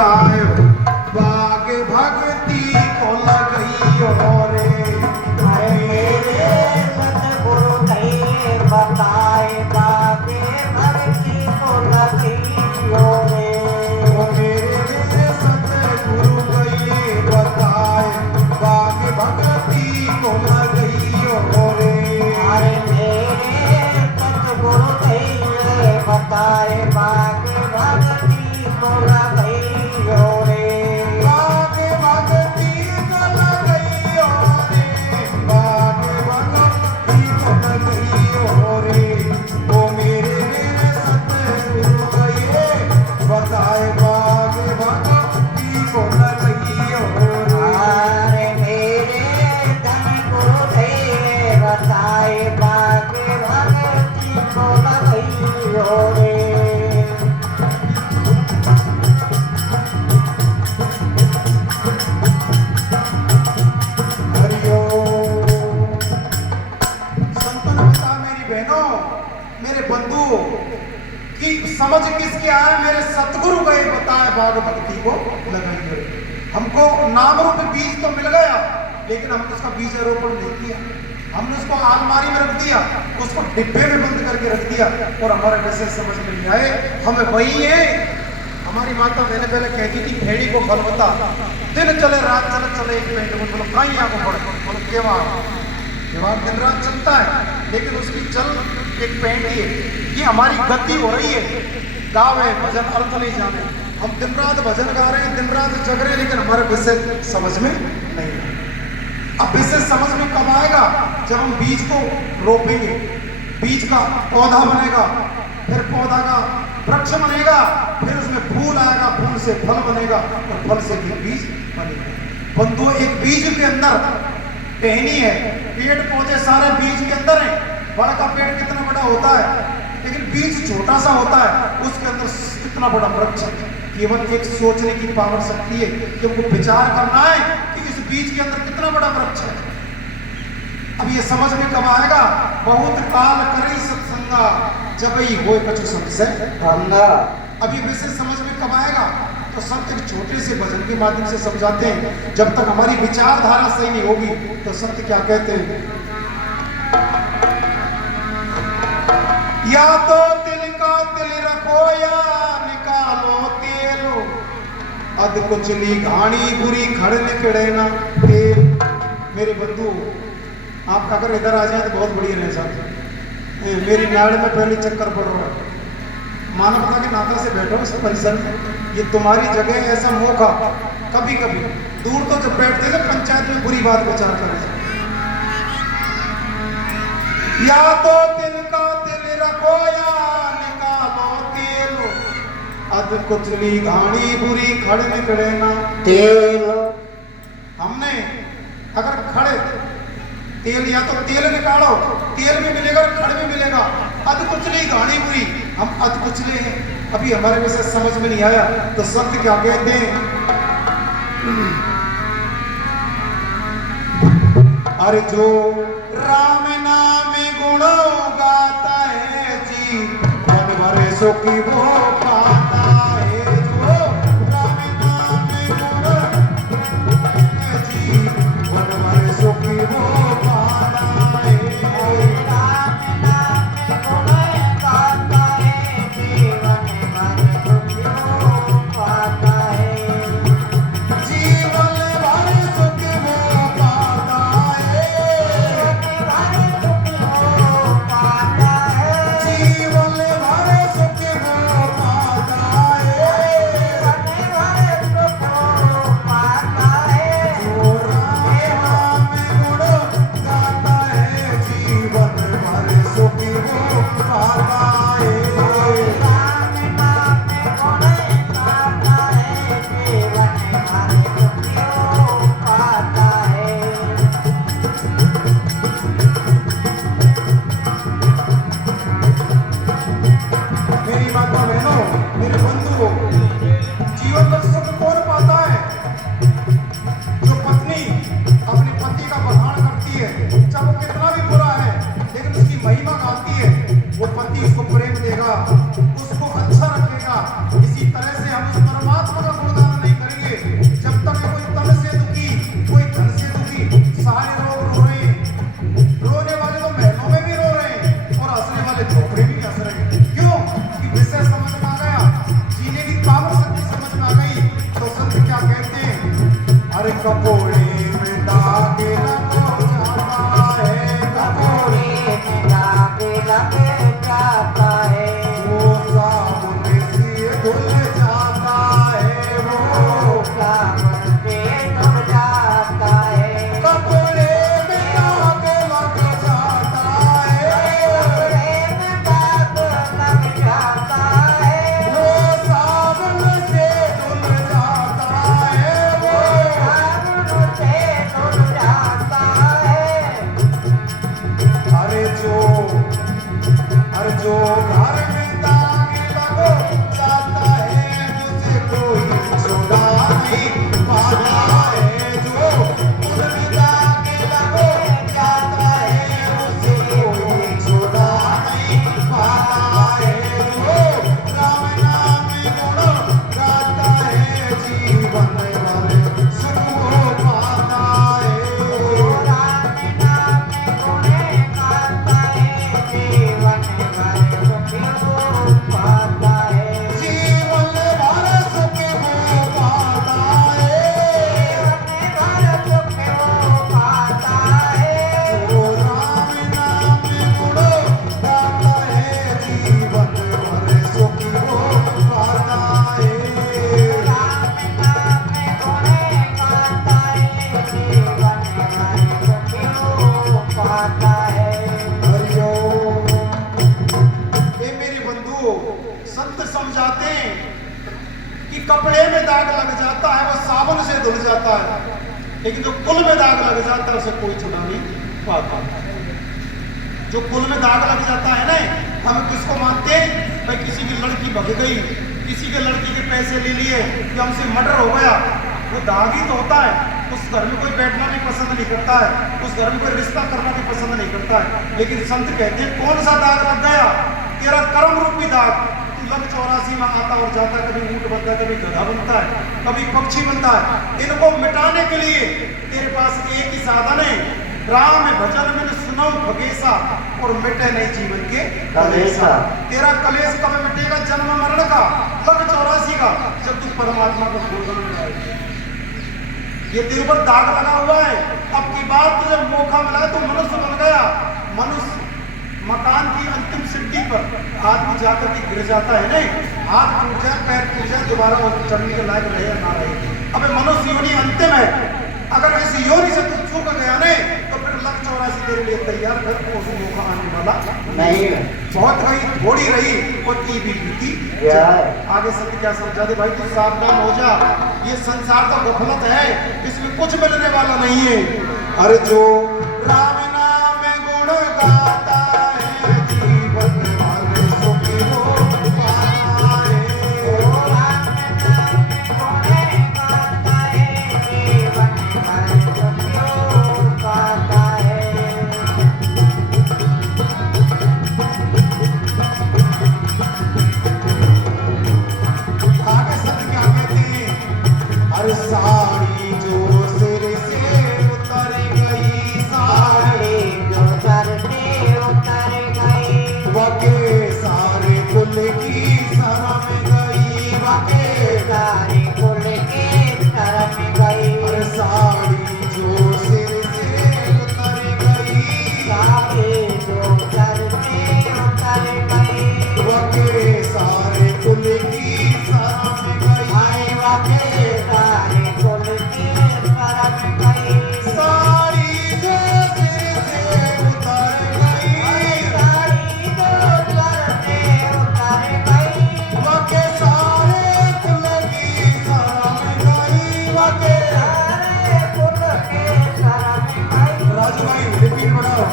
बताए बाग भक्ति को लगई और मेरे सतगुरु थे बताए बागे भक्ति को लगई रे। मेरे सतगुरु गए बताए बाग भक्ति को लगई और अरे मेरे सतगुरु थे बताए बागे भक्ति को लगई रे। बाग भक्ति को लगई और बाग भक्ति को लगई और वो मेरे सतगुरु गए बताए बाग भक्ति को लगई और अरे मेरे धन गुरु थे बताए बागे भक्ति को लगई रे। संतन पिता मेरी बहनों मेरे बंधुओं की समझ किसके आए मेरे सतगुरु गए बताए बाग भक्ति को लगाइए। हमको नाम रूप बीज तो मिल गया लेकिन हमने उसका बीज आरोपण नहीं किया। हमने उसको अलमारी में रख दिया, उसको डिब्बे में बंद करके रख दिया और हमारे विषय समझ में नहीं आए। हमें वही है। हमारी माता मैंने पहले कहती थी भेड़ी को फल बता दिन चले रात चले चले एक पेट में बोलो कहीं आगो बढ़े बोलो केवल दिन रात चलता है लेकिन उसकी चल एक पेंट ही है। ये हमारी गति हो रही है। गावे भजन अर्थ नहीं जाने, हम दिन रात भजन गा रहे हैं, दिन रात जग रहे हैं लेकिन हमारे विषय समझ में नहीं है। अब विषय समझ में कब आएगा? जब हम बीज को रोपेंगे, बीज का पौधा बनेगा, फिर पौधा का वृक्ष बनेगा, फिर उसमें फूल आएगा, फूल से फल बनेगा और फल से भी बीज बनेगा। बंधु एक बीज के अंदर टहनी है, पेड़ पौधे सारे बीज के अंदर है। बड़ा का पेड़ कितना बड़ा होता है लेकिन बीज छोटा सा होता है, उसके अंदर कितना बड़ा वृक्ष है। केवल एक सोचने की पावर शक्ति है कि हमको विचार करना है कि इस बीज के अंदर कितना बड़ा वृक्ष है। अब ये समझ में कब आएगा? बहुत काल करी सत्संगा जब ही हो कछु संशय धंधा। अब ये विषय समझ में कब आएगा? तो संत एक छोटे से भजन के माध्यम से समझाते हैं। जब तक हमारी विचारधारा सही नहीं होगी तो संत क्या कहते हैं? या तो तिल का तिल रखो या निकालो तेल, अध कुचली घाणी बुरी खड़ निकड़े ना तेल। मेरे बंधु आप अगर इधर आ जाए तो बहुत बढ़िया रह जाते। मेरी नाड़ में पहले चक्कर पड़ रहा है। मानवता के नाते से बैठो इस परिसर में, ये तुम्हारी जगह है। ऐसा मौका कभी कभी दूर तो जब बैठते थे पंचायत में बुरी बात विचार करें। या तो तिल का तिल रखो या निकालो तेल, अध कुचली घाणी बुरी खड़ निकड़े ना तेल। हमने अगर खड़े तेल, या तो तेल निकालो, तेल भी मिलेगा और खड़ भी मिलेगा। अध कुचली घाणी बुरी, हम अध कुचले हैं। अभी हमारे विषय समझ में नहीं आया तो संत क्या कहते हैं? अरे जो राम नाम गुणों गाता है जी, मन भरे सो की वो पाता है। जो राम नाम गुणों जी, मन भरे सो की वो पाता है। राम नाम गुण गाता है जीवन भर सुख पाता है। जीवन भर सुख वो पाता है। पाता है। जीवन भर सुख वो आ गई तो संत क्या कहते हैं, अरे कपोड़े में दाग लग जाता है, कपोड़े में दाग लग जाता है, वो साबुन से धुल जाता है, वो साबुन से धुल जाता है, कपोड़े में दाग लग जाता है, कपड़े में दाग लग जाता है, वो साबुन से धुल जाता है, वो साबुन से धुल जाता है। अरे जो घर में दाग लग जाता है उसे कोई छुड़ा नहीं पाता है, जो घर में दाग लग जाता है उसे कोई छुड़ा नहीं पाता है, जो राम नाम गुण गाता है जीवन भर सुख हो पाता है। राम नाम गुणे गाता है, जीवन भर सुख हो पाता है, जीवन भर सुख हो पाता है, जीवन भर सुख हो पाता है। जो राम नाम गुण गाता है जीवन भर सुख हो पाता है। राम नाम गुणे गाता है, जीवन भर सुख हो पाता है। हरिओम। ये मेरी बंधुओं, संत समझाते हैं कि कपड़े में दाग लग जाता है वो साबुन से धुल जाता है, लेकिन जो कुल में दाग लग जाता है उसे कोई छुड़ा नहीं पाता। जो कुल में दाग लग जाता है ना, हम किसको मानते हैं, भाई किसी की लड़की भग गई, किसी के लड़की के पैसे ले लिए, कि हमसे मर्डर हो गया, वो दाग ही तो होता है। उस घर में कोई बैठना भी पसंद नहीं करता है, उस घर में कोई रिश्ता करना भी पसंद नहीं करता है, लेकिन संत कहते हैं कौन सा दाग लग गया, तेरा कर्म रूपी दाग। तू लग 84 में आता और जाता, कभी ऊंट बनता है, कभी गधा बनता है, कभी पक्षी बनता है। इनको मिटाने के लिए तेरे पास एक ही साधन है, राम भजन में सुनो खगेसा और मिटे नहीं जीवन के कलेसा। तेरा कलेश कब मिटेगा, जन्म मरण का, लग 84 का, जब तू परमात्मा को भोजन में आएगा। ये तेरे ऊपर दाग लगा हुआ है। अब की बात तुझे मौका मिला है, तो मनुष्य बन गया। मनुष्य मकान की अंतिम सिद्धि पर आदमी जाकर के गिर जाता है, नहीं हाथ टूट जाए, पैर टूट जाए, दोबारा वो चढ़ने के लायक रहे या ना रहे। अबे मनुष्य योनि अंतिम है, अगर ऐसी योनि से तू चूक गया नहीं तो फिर लग 84 तेरे लिए तैयार कर, तो उस मौका आने वाला नहीं। बहुत गई थोड़ी रही वो टी भी बीती। आगे सत्य क्या समझा दे भाई, तू सावधान हो जा, ये संसार तो गफलत है, इसमें कुछ मिलने वाला नहीं है। अरे जो राम नाम गुण गाता है जीवन भर सुख हो पाता है। राम नाम गुणे गाता है, जीवन भर सुख हो पाता है। आगे सब क्या कहते हैं, अरे साड़ी जो सिर से उतर गई, साड़ी साड़ी जो सर से उतर गई, वके सारे कुल की शरण गई, वके सारी कुल के शरण गई, अरे साड़ी जो सिर से उतर गई, साड़ी जो सर से उतर गई, वके सारे कुल की शरण गई, आए वाके सारे कुल के शरण गई, साड़ी जो सिर से उतर गई, साड़ी जो सर से उतर गई, वके सारे कुल की शरण गई, वके सारे कुल के शरण गई। राजू भाई रिपीट बढ़ाओ।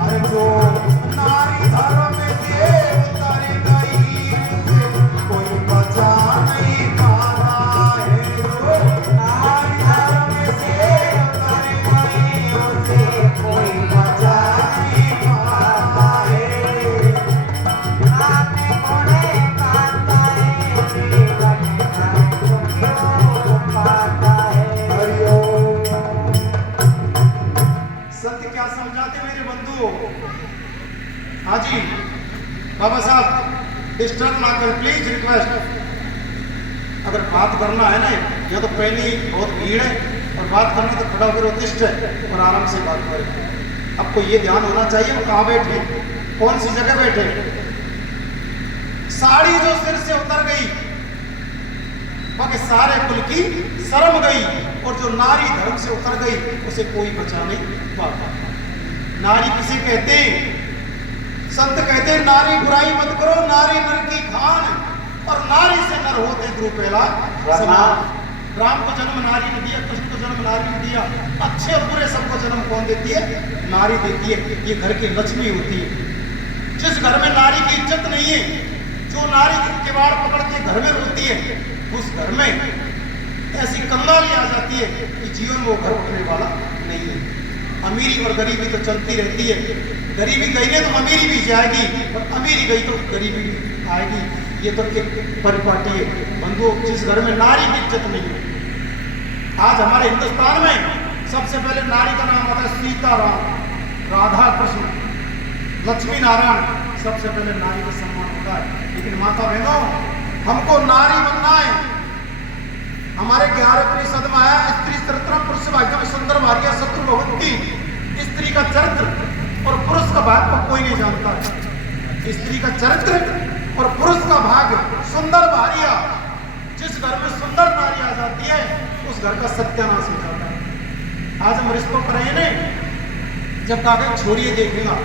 अरे जो नारी धर्म से उतर गई, उसे कोई बचा नहीं पाता है, जो नारी धर्म से उतर गई, उसे कोई बचा नहीं पाता है। राम गुणे गाता है, जीवन भर सुख हो पाता है। हरिओम। सत्य क्या समझाते मेरे बंधु? हाँ जी बाबा साहब, डिस्टर्ब ना कर प्लीज, रिक्वेस्ट। अगर बात करना है ना, या तो पहले बहुत भीड़ है, और बात करना तो खड़ा होकर उत्तिष्ठ है और आराम से बात करें। आपको ये ध्यान होना चाहिए वो कहाँ बैठे, कौन सी जगह बैठे। साड़ी जो सिर से उतर गई, बाकी सारे कुल की शर्म गई, और जो नारी धर्म से उतर गई उसे कोई बचा नहीं पाता। नारी किसे कहते हैं? संत कहते हैं नारी बुराई मत करो, नारी नर की खान, और नारी से नर होते ध्रुव पहला समान। राम को जन्म नारी ने दिया, कृष्ण को जन्म नारी ने दिया, अच्छे और बुरे सबको जन्म कौन देती है? नारी देती है। ये घर की लक्ष्मी होती है। जिस घर में नारी की इज्जत नहीं है, जो नारी किवाड़ पकड़ के घर में रोती है, उस घर में ऐसी कंगाली आ जाती है कि जीवन वो घर उठने वाला नहीं है। अमीरी और गरीबी तो चलती रहती है, गरीबी गई नहीं तो अमीरी भी जाएगी, और अमीरी गई तो गरीबी भी आएगी। ये तो एक परिपाटी है बंधुओं, जिस घर में नारी की इज्जत नहीं है। आज हमारे हिंदुस्तान में सबसे पहले नारी का नाम आता है सीताराम, राधा कृष्ण, लक्ष्मी नारायण, सबसे पहले नारी का सम्मान होता है। लेकिन माता बहनों, हमको नारी बनना है। हमारे 11वें परिषद में आया, स्त्री चरित्र पुरुष भाग्य में सुंदर भाग्य शत्रु भवंती। स्त्री का चरित्र और पुरुष का भाग कोई नहीं जानता है। स्त्री का चरित्र और पुरुष का भाग सुंदर भारिया। जिस घर में सुंदर नारी आ जाती है उस घर का सत्यानाश हो जाता है। आज हम रिश्तों पर रहे ने, जब कागज छोरिए देखेगा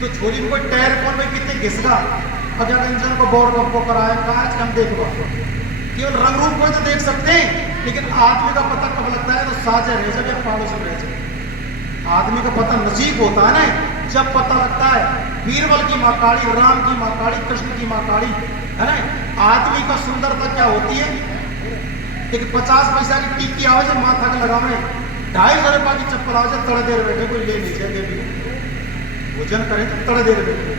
तो छोरी में कोई टायर कौन में कितने घिसगा, अगर इंजन को बोर को कराए काज कम देखो। केवल रंग रूप को तो देख सकते हैं, लेकिन आदमी का पता कब लगता है? तो साझा रह जाए या पड़ोस में रह जाए। आदमी का पता नजीक होता है ना, जब पता लगता है। बीरबल की माँ काली, राम की माँ काली, कृष्ण की माँ काली, है ना। आदमी का सुंदरता क्या होती है? एक 50 पैसा की टिक्की आवाज माथा के लगावे, 250 रुपया की चप्पल आवाज तड़े देर बैठे, कोई ले नहीं जाएंगे भी भोजन करें तो तड़े देर बैठे।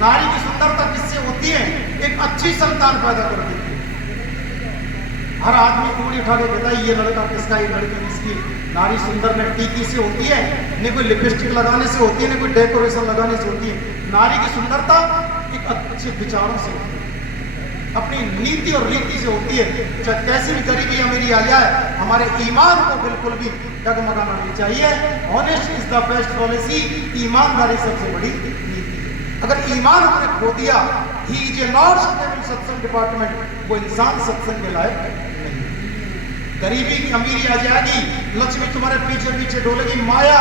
नारी की सुंदरता किससे होती है? एक अच्छी संतान पैदा कर देती है। हर आदमी उंगली उठा के कहता है ये लड़का किसका, ये लड़की किसकी। नारी सुंदर न टीकी से होती है, न कोई लिपस्टिक लगाने से होती है, न कोई डेकोरेशन लगाने से होती है। नारी की सुंदरता एक अच्छे विचारों से होती है, अपनी नीति और रीति से होती है। चाहे कैसी भी गरीबी अमीरी आ जाए, हमारे ईमान को बिल्कुल भी डगमगाना नहीं चाहिए। Honest is the best policy. ईमानदारी सबसे बड़ी नीति है। अगर ईमान हमने खो दिया, he is a not sustainable सत्संग डिपार्टमेंट, वो इंसान सत्संग के लायक नहीं। गरीबी की अमीरी आ जाएगी, लक्ष्मी तुम्हारे पीछे पीछे डोलेगी। माया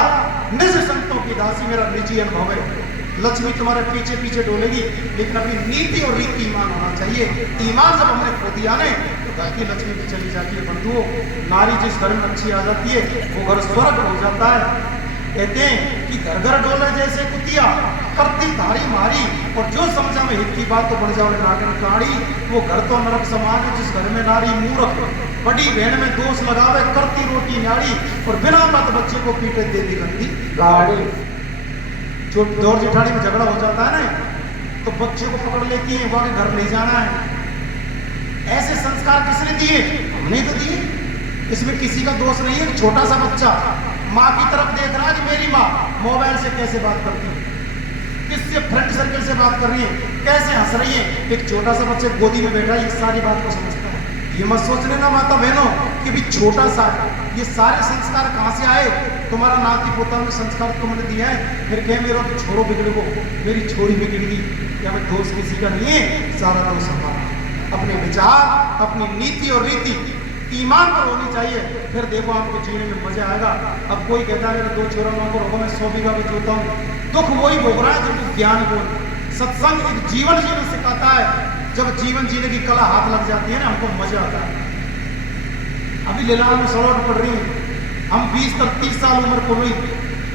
निज संतों की दासी, मेरा निजी अनुभव है। लक्ष्मी तुम्हारे पीछे पीछे डोलेगी, लेकिन अपनी नीति और रीति ईमान होना चाहिए। ईमान जब हमने खो दिया ने तो घर की लक्ष्मी भी चली जाती है। बंधुओं, नारी जिस घर में अच्छी आ जाती है वो घर स्वर्ग हो जाता है। कहते हैं कि घर घर डोले जैसे कुतिया, करती धारी मारी, और जो समझा में हित की बात तो बढ़ जाओ नागन काड़ी। वो घर तो नरक समान है जिस घर में नारी मूर्ख, बड़ी बहन में दोष लगावे, करती रोटी नाड़ी, और बिना मत बच्चे को पीटे देती गंदी गाड़ी। जो दौर जेठानी में झगड़ा हो जाता है ना, तो बच्चे को पकड़ लेती है, वहां घर ले जाना है। ऐसे संस्कार किसने दिए? हमने तो दिए। इसमें किसी का दोष नहीं है। छोटा सा बच्चा माँ की तरफ देख रहा है कि मेरी माँ मोबाइल से कैसे बात करती है, किससे फ्रेंड सर्कल से बात कर रही है, कैसे हंस रही है। एक छोटा सा बच्चे गोदी में बैठा है, ये सारी बात को समझता है। ये मत सोच लेना माता बहनों कि भी छोटा सा ये सारे संस्कार कहाँ से आए? तुम्हारा नाती पोता में संस्कार तुमने दिया है, फिर कहे मेरा तो छोरो बिगड़ गो, मेरी छोरी बिगड़ गई। क्या मैं दोष किसी का नहीं है? सारा दोष हमारा। अपने विचार, अपनी नीति और रीति ईमान पर होनी चाहिए, फिर देखो आपको जीने में मजा आएगा। अब कोई कहता है मेरे 2 छोरा को रोको, मैं 100 बीघा भी जोता हूँ, दुख वही भोग रहा है जब ज्ञान को। सत्संग एक जीवन जीना सिखाता है। जब जीवन जीने की कला हाथ लग जाती है ना, हमको मजा आता है। अभी लीला में सड़ोट पड़ रही है, हम 20-30 साल उम्र को हुई,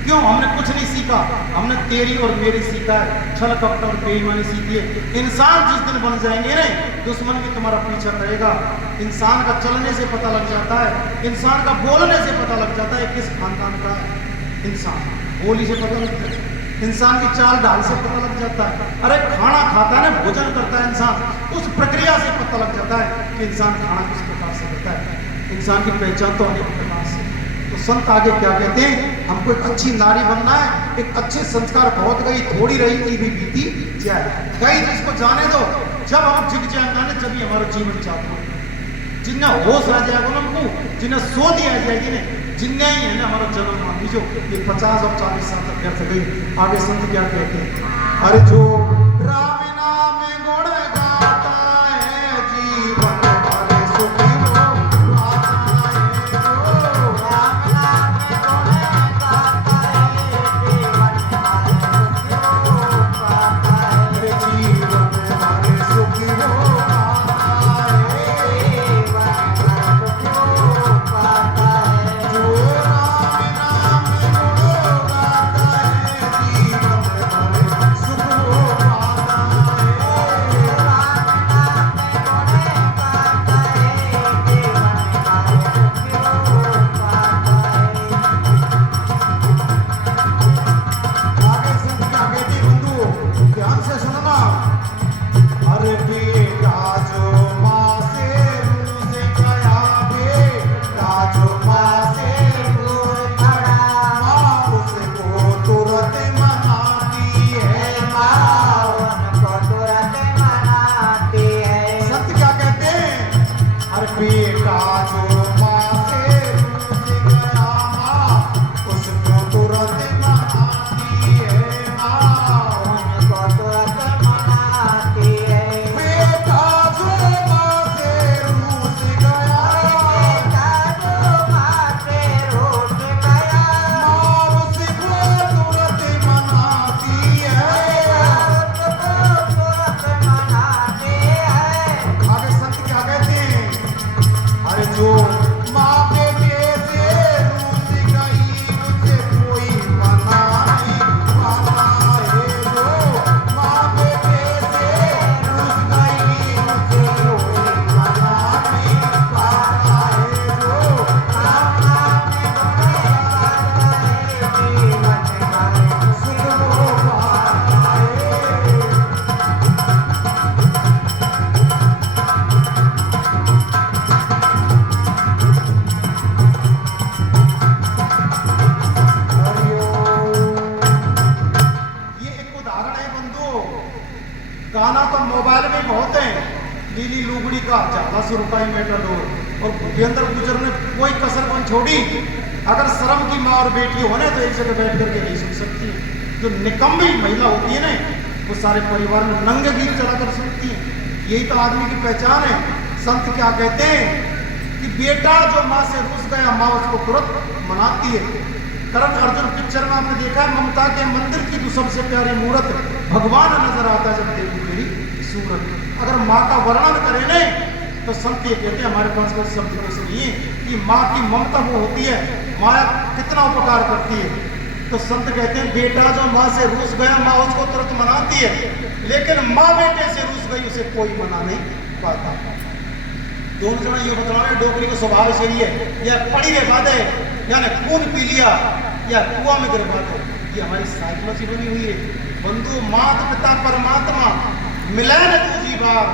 क्यों? हमने कुछ नहीं सीखा, हमने तेरी और मेरी सीखा है, छल कपट और बेईमानी सीखी है। इंसान जिस दिन बन जाएंगे ना, दुश्मन भी तुम्हारा पीछा करेगा। इंसान का चलने से पता लग जाता है, इंसान का बोलने से पता लग जाता है किस खानदान का है। इंसान बोली से पता लगता है, इंसान की चाल ढाल से पता लग जाता है। अरे खाना खाता है ना, भोजन करता है इंसान, उस प्रक्रिया से पता लग जाता है कि इंसान खाना किस प्रकार से करता है। इंसान की पहचान तो अनेक प्रकार से। तो संत आगे क्या कहते हैं? हमको एक अच्छी नारी बनना है, एक अच्छे संस्कार। बहुत गई थोड़ी रही थी भी बीती जाए, गई जिसको जाने दो। जब हम जिग जाएंगे जब ही हमारा जीवन चालू है। जिन्हें होश आ जाएगा ना हमको, जिन्हें सोधी आ जाएगी ने, जिन्हें ही है ना हमारा जन्म मान लीजिए ये 50 और 40 साल तक व्यर्थ गई। आगे संत क्या कहते हैं, अरे जो राम नाम गुण गाता है जीवन भरे सुखी हो पाता है, जो राम नाम गुण गाता है जीवन भरे सुखी हो पाता है। अरे जीवन भरे सुखी हो पाता है, जीवन भरे सुखी हो पाता है। जो राम नाम गुण गाता है जीवन भरे सुख हो पाता है। राम नाम गुण गाता है जीवन भरे सुखी हो पाता है। आगे संत क्या कहती बंधु, ध्यान से सुनना। अरे बेटा जो माँ से रूठ गया, बेटा जो माँ से दूर खड़ा माँ उसको तुरंत मनाती है। माँ उनको तुरंत मनाती है। संत क्या कहते हैं, अरे बेटा जो माँ से रूठ गया, माँ उसको तुरंत मनाती है। माँ उनको तुरंत मनाती है। बेटा जो माँ से रूठ गया, बेटा जो माँ से रूठ गया, माँ उसको तुरंत मनाती है। उसको तुरंत मनाती है। आगे संत क्या कहते हैं, अरे जो माँ बेटे से रूठ गई उसे कोई मना नहीं पाता है। जो माँ बेटे से रूठ गई उसे कोई मना नहीं पाता है। जो राम नाम गुण गाता है जीवन भरे सुख हो पाता है। ये एक उदाहरण है बंधु। गाना तो मोबाइल में बहुत है, लीली लुगड़ी का 400 रुपए मेटाडोर, और भूपेंद्र गुजर ने कोई कसर कौन छोड़ी। अगर शर्म की माँ और बेटी हो ना तो एक जगह बैठ करके नहीं सुन सकती। जो निकम्मी महिला होती है ना, वो सारे परिवार में नंगे गीत चला कर सुनती है। यही तो आदमी की पहचान है। संत क्या कहते हैं कि बेटा जो माँ से रुस गया, माँ उसको तुरंत मनाती है। करण अर्जुन पिक्चर में आपने देखा है, ममता के मंदिर की तो सबसे प्यारी मूर्त भगवान नजर आता है जब देखो मेरी सूरत। अगर माँ का वर्णन करें ना तो संत ये कहते हैं, हमारे पास कोई शब्द वैसे नहीं है कि माँ की ममता वो होती है, माँ कितना उपकार करती है। तो संत कहते हैं बेटा जो माँ से रूस गया, माँ उसको तुरंत मनाती है, लेकिन माँ बेटे से रूस गई उसे कोई मना नहीं पाता। दोनों जने ये बतलावे डोकरी का स्वभाव सही है, या पड़ी रे बात है, यानी खून पी लिया या कुआं में गिर बात है। ये हमारी साइकोलॉजी बनी हुई है बंधु। माता पिता परमात्मा मिलन दूजी बार,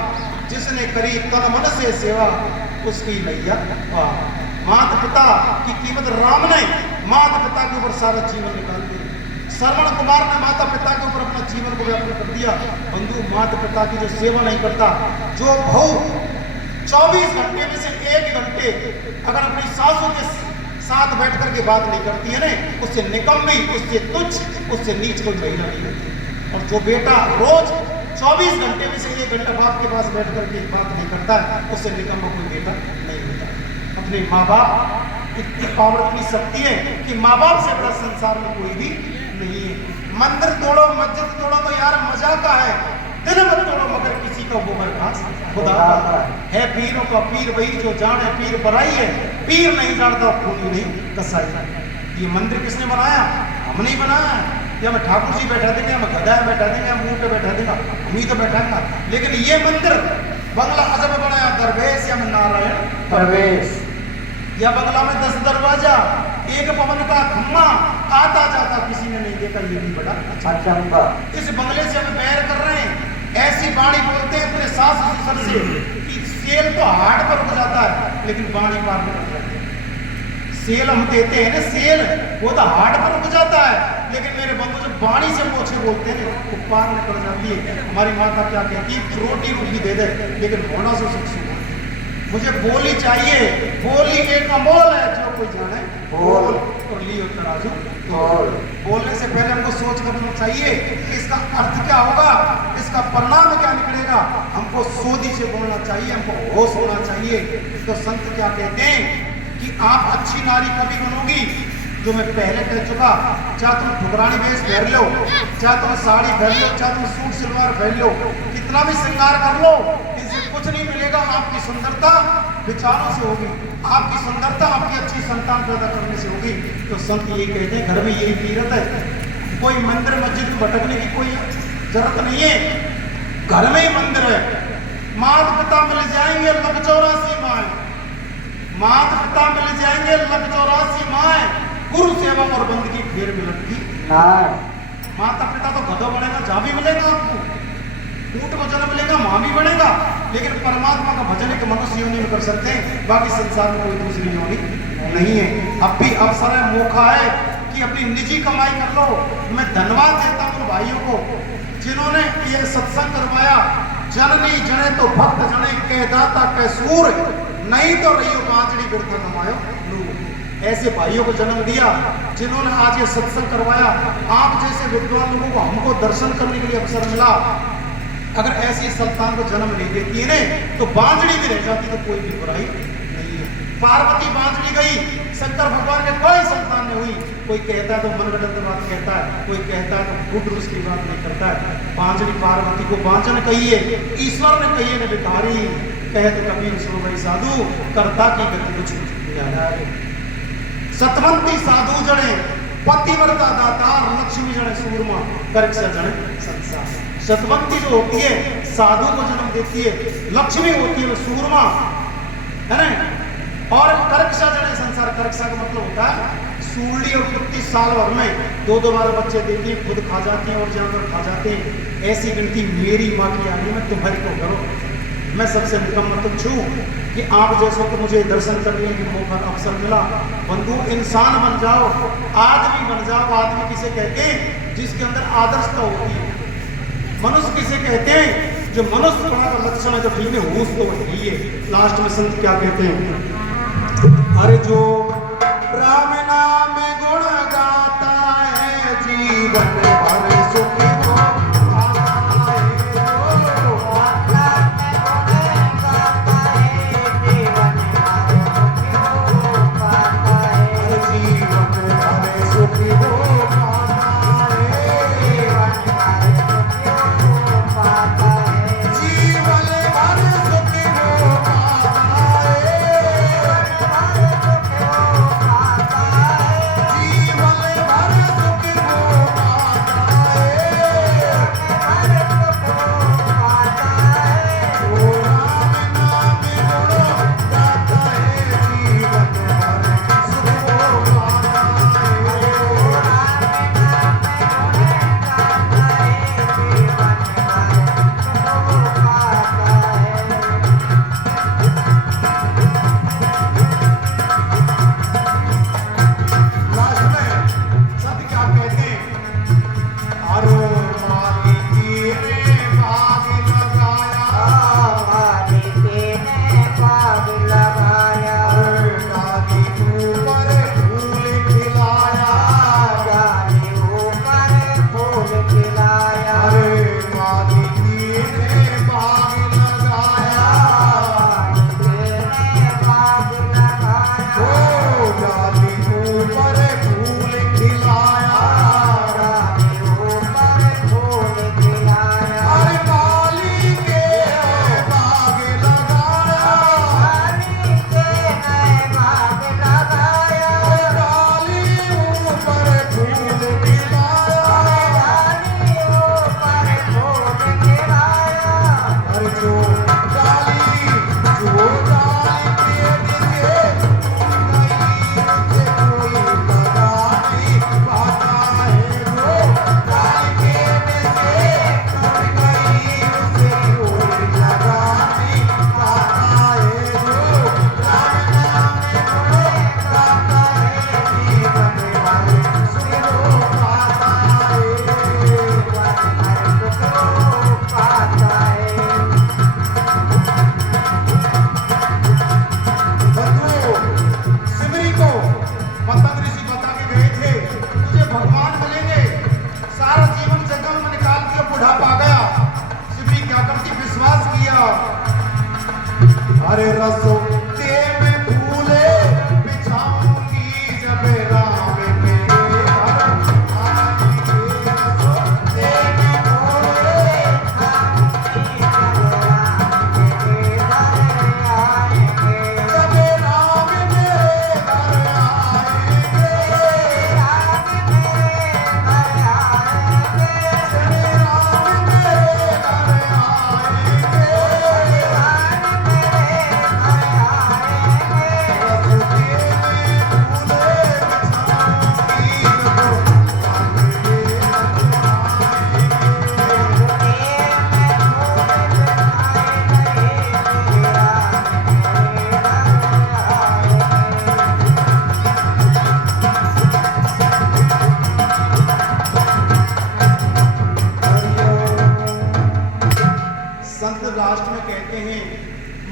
जिसने करी तन मन से सेवा उसकी नैया पार। माता पिता की कीमत राम ने माता पिता के ऊपर सारा जीवन निकाल दिया। श्रवण कुमार ने माता पिता के ऊपर अपना जीवन को व्यापक कर दिया। बंधु माता पिता की जो सेवा नहीं करता, जो भाऊ 24 घंटे में से 1 घंटे अगर अपनी सासू के साथ बैठ करके बात नहीं करती है ना, उससे निकम्मी, उससे तुच्छ, उससे नीच कोई महिला नहीं होती। और जो बेटा रोज 24 घंटे में से 1 घंटा बाप के पास बैठ करके बात नहीं करता है, उससे निकम्मा कोई बेटा नहीं होता। अपने माँ बाप इतनी पावर, इतनी शक्ति है कि माँ बाप से बड़ा संसार में कोई भी नहीं है। मंदिर तोड़ो, मस्जिद तोड़ो तो यार मजा का है, दिल मत तोड़ो मगर किसी का वो बर्खास्त खुदा का है। पीरों का पीर वही जो जाने पीर बराई है, पीर नहीं जानता खूनी नहीं कसाई। ये मंदिर किसने बनाया? हम नहीं बनाया। या मैं ठाकुर जी बैठा देंगे, हम गधा बैठा देंगे, हम मुंह पे बैठा देंगे, हम ही तो बैठाएंगा। लेकिन ये मंदिर बंगला अजब बनाया, दरवेश या नारायण प्रवेश, या बंगला में 10 दरवाजा, एक पवन का खम्मा, आता जाता किसी ने नहीं देखा, ये भी बड़ा अचंबा। इस बंगले से हम बैर कर रहे हैं। ऐसी बाणी बोलते हैं अपने सास ससुर से कि सेल तो हाट पर रुक जाता है लेकिन बाणी पार में रुक जाती है। सेल हम देते हैं ना, सेल वो तो हाट पर रुक जाता है, लेकिन मेरे बंधु जो बाणी से पोछे बोलते हैं ना, वो पार में पड़ जाती है। हमारी माता क्या कहती है, रोटी रूटी दे दे लेकिन होना से सुख सुख। मुझे बोली चाहिए, बोली एक अमोल है, जो कोई जाने बोल। और लियो तराजू बोल। बोलने से पहले हमको सोच करना चाहिए कि इसका अर्थ क्या होगा, इसका परिणाम क्या निकलेगा। हमको सोची से बोलना चाहिए, हमको होश होना चाहिए। तो संत क्या कहते हैं कि आप अच्छी नारी कभी बनोगी, जो मैं पहले कह चुका, चाहे तुम ठुकरानी वेश पहन लो, चाहे तुम साड़ी पहन लो, चाहे तुम सूट सलवार पहन लो, कितना भी श्रृंगार कर लो, इससे कुछ नहीं मिलेगा। आपकी सुंदरता विचारों से होगी, आपकी सुंदरता आपकी अच्छी संतान पैदा करने से होगी। तो संत ये कहते हैं घर में यही तीरथ है, कोई मंदिर मस्जिद में भटकने की कोई जरूरत नहीं है, घर में ही मंदिर है। माता पिता मिल जाएंगे लग 84 माए, माता पिता मिल जाएंगे लग 84 माए, गुरु सेवा और बंदगी फिर मिलती नहीं। माता पिता तो गधो बनेगा, जहाँ भी मिलेगा आपको, ऊंट को जन्म मिलेगा वहां भी बनेगा, लेकिन परमात्मा का भजन एक मनुष्य योनि में कर सकते हैं, बाकी संसार में कोई दूसरी योनि नहीं है। अब भी अवसर है, मौका है कि अपनी निजी कमाई कर लो। मैं धन्यवाद देता हूँ भाइयों को जिन्होंने ये सत्संग करवाया। जननी जने तो भक्त जने, कह दाता कह सूर, नहीं तो रहियो पांचड़ी बिरथा कमायो नूर। ऐसे भाइयों को जन्म दिया जिन्होंने आज ये सत्संग करवाया। आप जैसे विद्वान लोगों को हमको दर्शन करने के लिए अवसर मिला। अगर ऐसी संतान को जन्म नहीं देती है ना, तो बांझड़ी भी रह जाती तो कोई भी बुराई नहीं है। पार्वती बांझड़ी गई, शंकर भगवान के कोई संतान नहीं हुई। कोई कहता है तो मनगढ़ंत बात कहता है, कोई कहता है तो गुड उसकी बात नहीं करता है। बांझड़ी पार्वती को बांझन कहिए, ईश्वर ने कहिए न भिखारी, कहत कबीर सो गई साधु, करता की गति कुछ सतवंती साधु जने, पतिव्रता दातार, लक्ष्मी जने सूरमा, करीक्षा जने संसार। सतवंती जो होती है साधु को जन्म देती है, लक्ष्मी होती है वो सूरमा है ना। और करीक्षा जने संसार, करीक्षा का मतलब होता है सूली और कुत्ती साल भर में 2-2 बार बच्चे देती है, खुद खा जाती हैं और जानवर खा जाते हैं। ऐसी गिनती मेरी माँ की आ गई, मैं तुम्हारी को करो। मैं सबसे निकम्मा तुच्छ हूँ कि आप जैसों को मुझे दर्शन करने की मौका अवसर मिला। बंधु इंसान बन जाओ, आदमी बन जाओ। आदमी किसे कहते हैं? जिसके अंदर आदर्शता होती है। मनुष्य किसे कहते हैं? जो मनुष्य बना का लक्षण है, जो ठीक है होश तो वही है। लास्ट में संत क्या कहते हैं? अरे जो राम नाम गुण गाता है, जीवन भर सुखी हो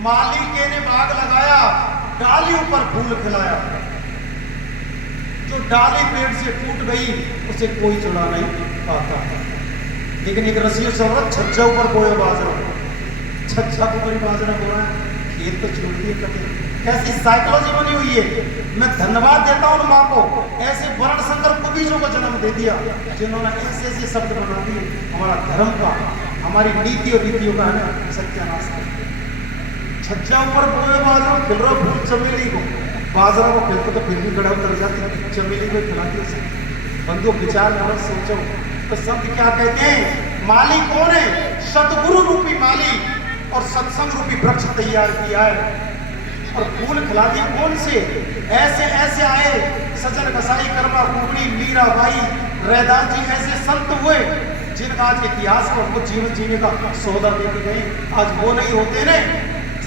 मालिके ने बाग लगाया, डाली ऊपर फूल खिलाया। जो डाली पेड़ से टूट गई उसे कोई चुरा नहीं पाता। लेकिन एक रसियो सवरत छज्जा ऊपर बोए बाजरा, छज्जा को कोई बाजरा बोया, खेत तो छोड़ दिए कभी। कैसी साइकोलॉजी बनी हुई है। मैं धन्यवाद देता हूँ माँ को, ऐसे वर्ण संकर कबीजों को जन्म दे दिया जिन्होंने ऐसे ऐसे शब्द बना दिए हमारा धर्म का, हमारी नीति और रीतियों का है ना सत्यानाश कर। छज्जा ऊपर बोए बाजरा खिल रहा फूल चमेली को, बाजरा को खिलते तो फिर भी गड़ा उतर जाती, चमेली को खिलाती उसे। बंधु विचार करो, सोचो तो शब्द क्या कहते हैं। माली कौन है? सतगुरु रूपी माली और सत्संग रूपी वृक्ष तैयार किया है। और फूल खिला दिए कौन से? ऐसे ऐसे आए सजन कसाई कर्मा कुकड़ी मीराबाई रैदास जी, ऐसे संत हुए जिनका आज इतिहास पर उनको जीवन जीने का सौदा देके गए। आज वो नहीं होते ने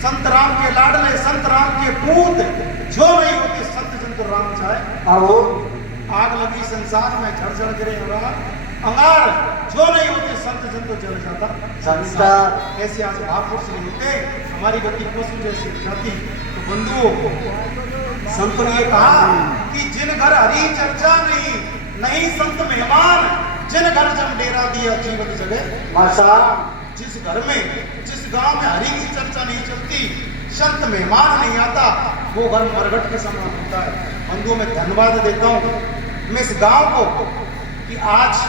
संत राम के लाडले, संत राम के पूत, जो नहीं होते संत जन तो राम चाहे। आग लगी संसार में झरझर गिरे अंगार, जो नहीं होते संत जन तो जल जाता संसार। ऐसे आज महापुरुष नहीं होते, हमारी गति पशु जैसी हो जाती। तो बंधुओं, संत ने कहा कि जिन घर हरी चर्चा नहीं संत मेहमान, जिन घर जब डेरा दिया जीवन जगह। जिस घर में, जिस गांव में हरि की चर्चा नहीं चलती, संत मेहमान नहीं आता, वो घर मरघट के समान होता है। बंधुओं, मैं धन्यवाद देता हूँ मैं इस गांव को कि आज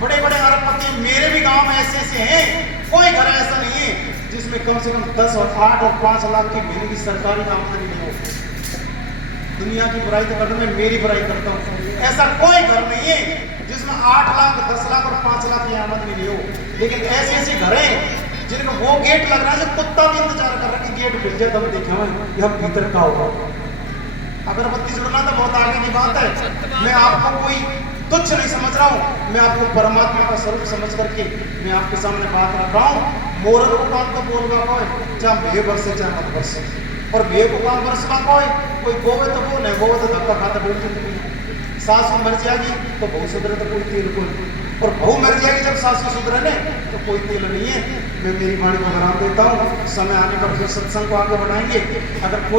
बड़े बड़े अरबपति मेरे भी गांव में ऐसे ऐसे हैं। कोई घर ऐसा नहीं है जिसमें कम से कम 10 और 8 और 5 लाख की महीने की सरकारी आमदनी नहीं हो। दुनिया की बुराई तो करने में मेरी बुराई करता हूँ। ऐसा कोई घर नहीं है जिसमें 8 लाख 10 लाख और 5 लाख की आमदनी नहीं हो। लेकिन ऐसे ऐसे घर हैं जिनका वो गेट लग रहा है, कुत्ता भी इंतजार कर रहा है कि गेट मिल जाए तब देखें यह भीतर का होगा। अगरबत्ती जुड़ना तो बहुत आगे की बात है। मैं आपको कोई तुच्छ नहीं समझ रहा हूँ, मैं आपको परमात्मा का स्वरूप समझ करके मैं आपके सामने बात रख रहा हूँ। मोरल को काम तो बोलगा कोई, चाहे भे बरसे चाहे मत बरसे, और भे को काम बरसगा कोई बोवे तो बोले, बोवे तो धक्का खाता बोल चुकी। सासू मर जाएगी तो बहू सुधरे तो कोई तेल कोई, और बहू मर जाएगी जब सासू सुधरे ने तो कोई तेल नहीं है। मैं मेरी वाणी को विराम देता हूँ। समय आने पर फिर सत्संग को आगे बढ़ाएंगे। अगर कोई